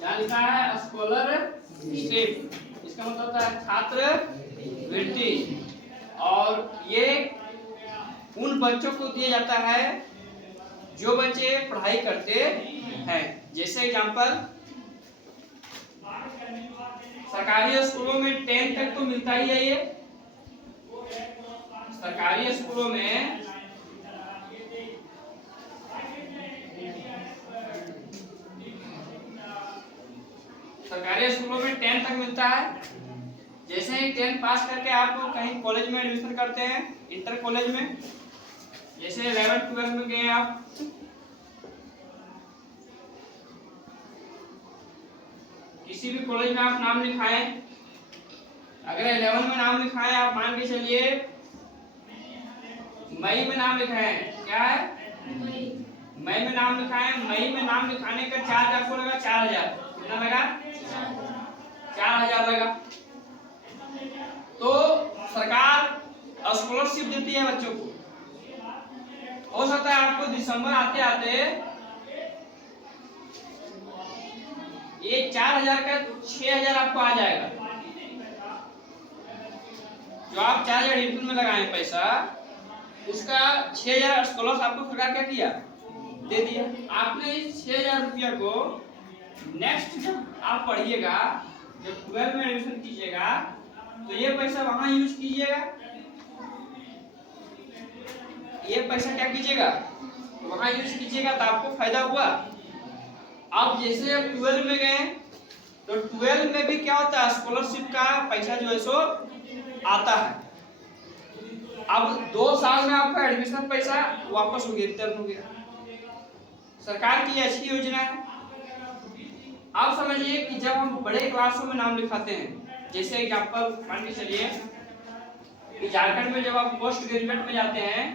यहाँ लिखा है स्कॉलरशिप, इसका मतलब होता है छात्रवृत्ति। और ये उन बच्चों को दिया जाता है जो बच्चे पढ़ाई करते हैं। जैसे एग्जांपल, सरकारी स्कूलों में 10 तक तो मिलता ही है। ये सरकारी स्कूलों में सरकारी स्कूलों में 10 तक मिलता है। जैसे ही 10 पास करके आप कहीं कॉलेज में एडमिशन करते हैं, इंटर कॉलेज में, जैसे 11 12 में गए आप, किसी भी कॉलेज में आप नाम लिखाएं, अगर 11 में नाम लिखाएं, आप मान के चलिए मई में नाम लिखाएं, क्या है मई में नाम लिखाएं। मई में नाम लिखाने का चार्ज आपको लगा 4000। कितना लगा? 4000 लगा। तो सरकार स्कॉलरशिप देती है बच्चों को। हो सकता है आपको दिसंबर आते आते ये 4000 का 6000 आपको आ जाएगा। जो आप 4000 एडमिशन में लगाए पैसा, उसका 6000 स्कॉलरशिप आपको सरकार क्या किया? दे दिया। आपने इस 6000 रुपया को नेक्स्ट जब आप पढ़िएगा, जब 12 में एडमिशन कीजिएगा, तो ये पैसा वहां यूज कीजिएगा। ये पैसा क्या कीजिएगा? वहां यूज कीजिएगा, तो आपको फायदा हुआ। अब जैसे अब 12 में गए, तो 12 में भी क्या होता है? स्कॉलरशिप का पैसा जो है सो आता है। अब 2 साल में आपका एडमिशन पैसा वापस हो गया, रिटर्न हो गया। सरकार की अच्छी योजना है। आप समझिए कि जब हम बड़े क्लासों में नाम लिखाते हैं, जैसे एग्जांपल मान के चलिए कि झारखंड में जब आप पोस्ट ग्रेजुएट में जाते हैं,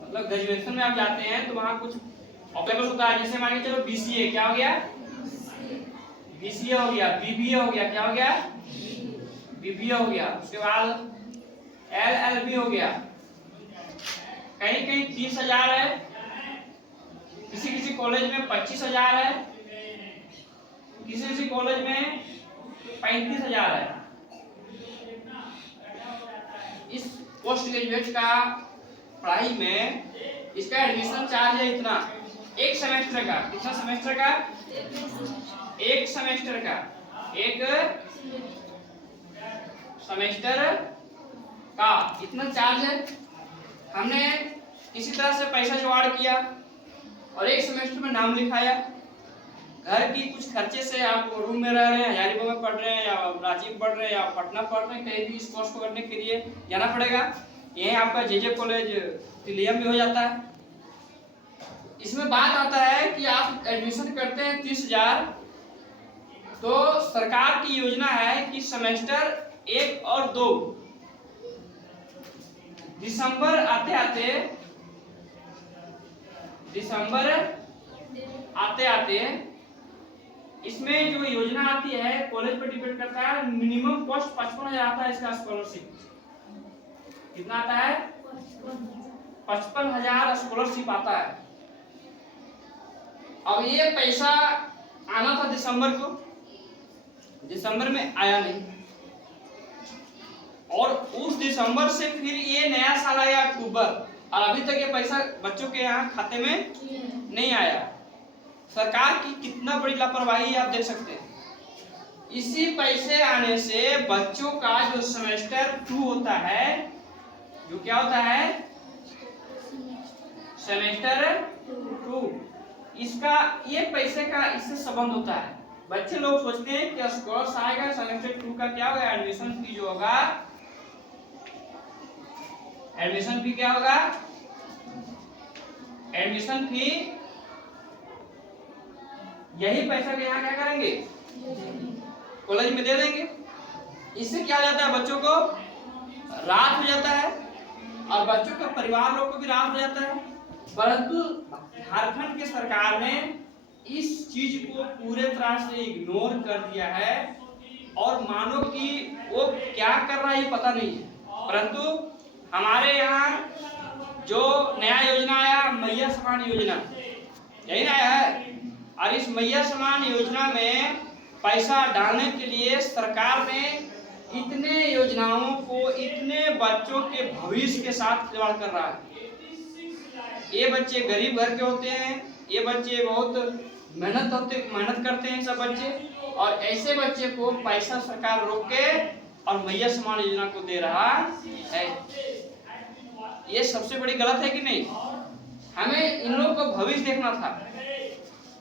मतलब ग्रेजुएशन में आप जाते हैं, तो वहां कुछ ऑप्शंस होता है। जैसे मान के चलो बीसीए, क्या हो गया? बीसीए हो गया। बीबीए हो गया, क्या हो गया? बीबीए हो गया। उसके बाद एलएलबी हो गया। कहीं कहीं 30,000 है, किसी किसी कॉलेज में 25,000 है, किसी किसी कॉलेज में 35,000 है। इस पोस्ट ग्रेजुएट का पढ़ाई में इसका एडमिशन चार्ज है इतना, एक सेमेस्टर का। कितना सेमेस्टर का? एक सेमेस्टर का। एक सेमेस्टर का इतना चार्ज है। हमने किसी तरह से पैसा जुगाड़ किया और एक सेमेस्टर में नाम लिखाया। घर की कुछ खर्चे से आप रूम में रह रहे हैं, हजारीबाग में पढ़ रहे हैं, या रांची में पढ़ रहे हैं, या पटना पढ़ रहे हैं, कहीं भी इस कोर्स को करने के लिए जाना पड़ेगा। यही आपका जेजे कॉलेज तिलियम में हो जाता है। इसमें बात आता है कि आप एडमिशन करते हैं 30,000, तो सरकार की योजना है कि सेमेस्टर 1 और 2 दिसंबर आते आते इसमें जो योजना आती है, कॉलेज पर डिपेंड करता है। मिनिमम कॉस्ट 55,000 आता है इसका स्कॉलरशिप। कितना आता है? 55,000 स्कॉलरशिप आता है। अब ये पैसा आना था दिसंबर को, दिसंबर में आया नहीं, और उस दिसंबर से फिर ये नया साल आया अक्टूबर, और अभी तक ये पैसा बच्चों के यहाँ खाते में नहीं आया। सरकार की कितना बड़ी लापरवाही आप देख सकते हैं। इसी पैसे आने से बच्चों का जो सेमेस्टर 2 होता है, जो क्या होता है? सेमेस्टर 2, इसका ये पैसे का इससे संबंध होता है। बच्चे लोग सोचते हैं कि स्कॉलर्स आएगा, सेमेस्टर 2 का क्या होगा? एडमिशन फी जो होगा, एडमिशन फी क्या होगा? एडमिशन फी यही पैसा के यहाँ क्या करेंगे? कॉलेज में दे देंगे। इससे क्या हो जाता है? बच्चों को राहत हो जाता है, और बच्चों के परिवार लोग को भी राहत हो जाता है। परंतु झारखंड की सरकार ने इस चीज को पूरे तरह से इग्नोर कर दिया है, और मानो कि वो क्या कर रहा है ये पता नहीं है। परंतु हमारे यहाँ जो नया योजना आया मैया समान योजना, यही ना आया है। और इस मैया समान योजना में पैसा डालने के लिए सरकार ने इतने योजनाओं को, इतने बच्चों के भविष्य के साथ खिलवाड़ कर रहा है। ये बच्चे गरीब घर के होते हैं, ये बच्चे बहुत मेहनत करते हैं सब बच्चे, और ऐसे बच्चे को पैसा सरकार रोक के और मैया समान योजना को दे रहा है। ये सबसे बड़ी गलत है कि नहीं? हमें इन लोगों का भविष्य देखना था,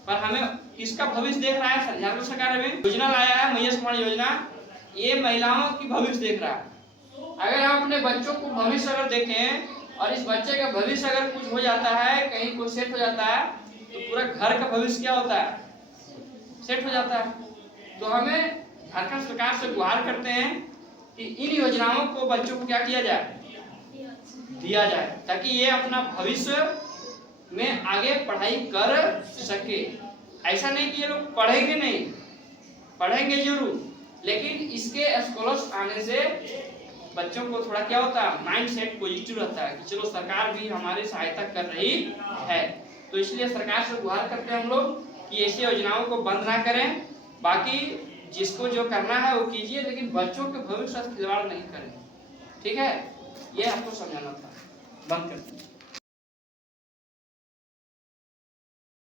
पर हमें इसका भविष्य देख रहा है झारखंड सरकार हमें योजना लाया है मैया समान योजना, ये महिलाओं की भविष्य देख रहा है। अगर हम अपने बच्चों को भविष्य अगर देखें और इस बच्चे का भविष्य अगर कुछ हो जाता है, कहीं कुछ सेट हो जाता है, तो पूरा घर का भविष्य क्या होता है? सेट हो जाता है। तो हमें झारखंड सरकार से गुहार करते हैं कि इन योजनाओं को बच्चों को क्या किया जाए, दिया जाए, ताकि ये अपना भविष्य में आगे पढ़ाई कर सके। ऐसा नहीं कि ये लोग पढ़ेंगे नहीं, पढ़ेंगे जरूर, लेकिन इसके स्कॉलर्स आने से बच्चों को थोड़ा क्या होता है, माइंड सेट पॉजिटिव रहता है कि चलो सरकार भी हमारी सहायता कर रही है। तो इसलिए सरकार से गुहार करते हैं हम लोग कि ऐसी योजनाओं को बंद ना करें। बाकी जिसको जो करना है वो कीजिए, लेकिन बच्चों के भविष्य से खिलवाड़ नहीं करें। ठीक है, ये आपको समझाना था। बंद करते हैं।